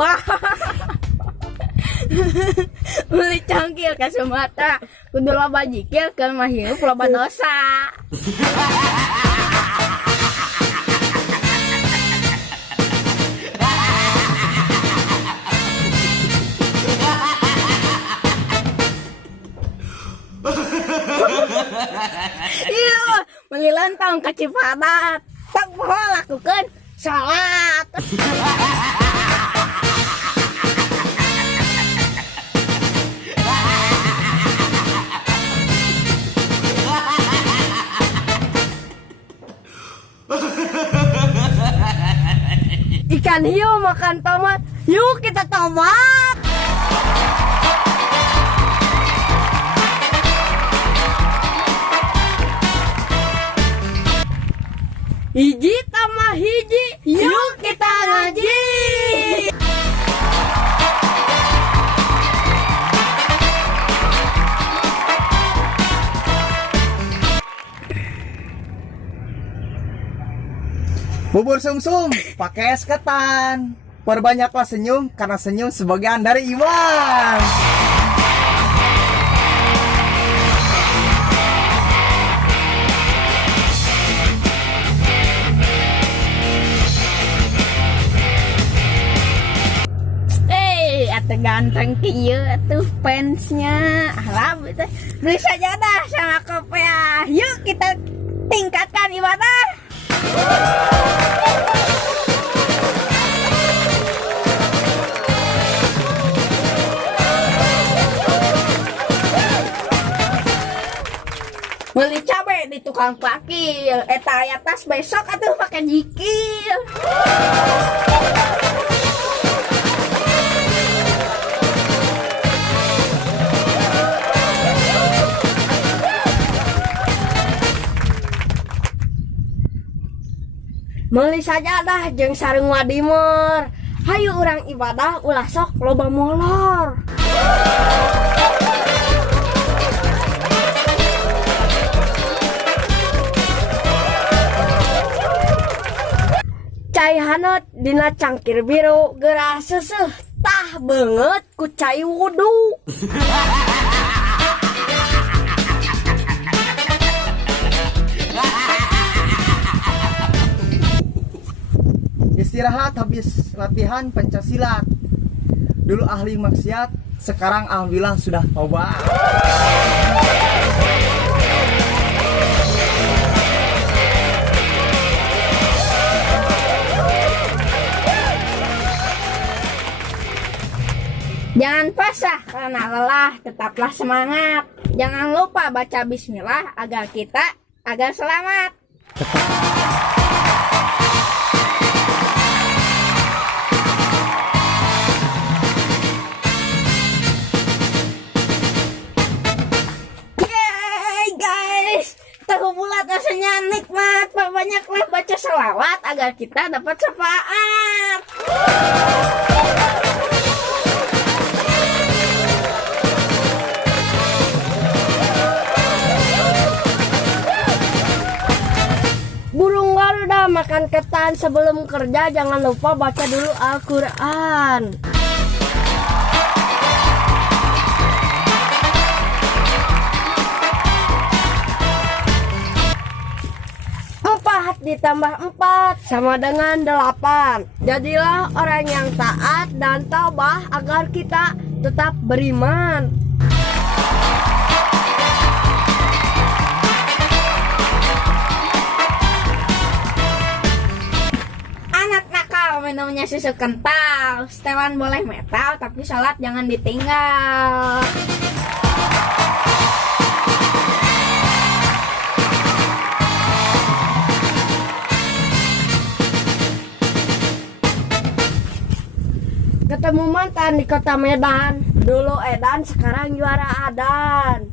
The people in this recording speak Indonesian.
Wah. Beli cangkil ke Sumatera kudu loba jikil ke mah hirup loba dosa. Iya, beli lontong ke Cipatat tak poho lakukan salat. Ikan hiu makan tomat, yuk kita tomat. Hiji tambah hiji, yuk kita ngaji. Bubur sumsum pakai es ketan. Perbanyaklah senyum karena senyum sebagian dari iman. Atuh ganteng kieu atuh fansnya. Harap itu geus saja dah sama kopea. Yuk kita tingkatkan ibadah. Beli cabe di tukang pakil, eta aya tas besok atuh pakai jikil. Meuli sajadah jeung sareng wadimor. Hayu urang ibadah ulah sok loba molor. Cai hanot dina cangkir biru geura seuseuh tah beungeut ku cai wudu. Istirahat habis latihan Pancasilat. Dulu ahli maksiat, sekarang alhamdulillah sudah tobat. Jangan pasrah karena lelah, tetaplah semangat. Jangan lupa baca bismillah agar selamat. Yeay guys, tahu bulat rasanya nikmat. Banyaklah baca selawat agar kita dapat syafaat. Burung Garuda makan ketan sebelum kerja, jangan lupa baca dulu Al-Quran. Empat ditambah 4 sama dengan 8. Jadilah orang yang taat dan tabah agar kita tetap beriman. Minumnya susu kental, setelan boleh metal, tapi sholat jangan ditinggal. Ketemu mantan di kota Medan, dulu edan, sekarang juara adan.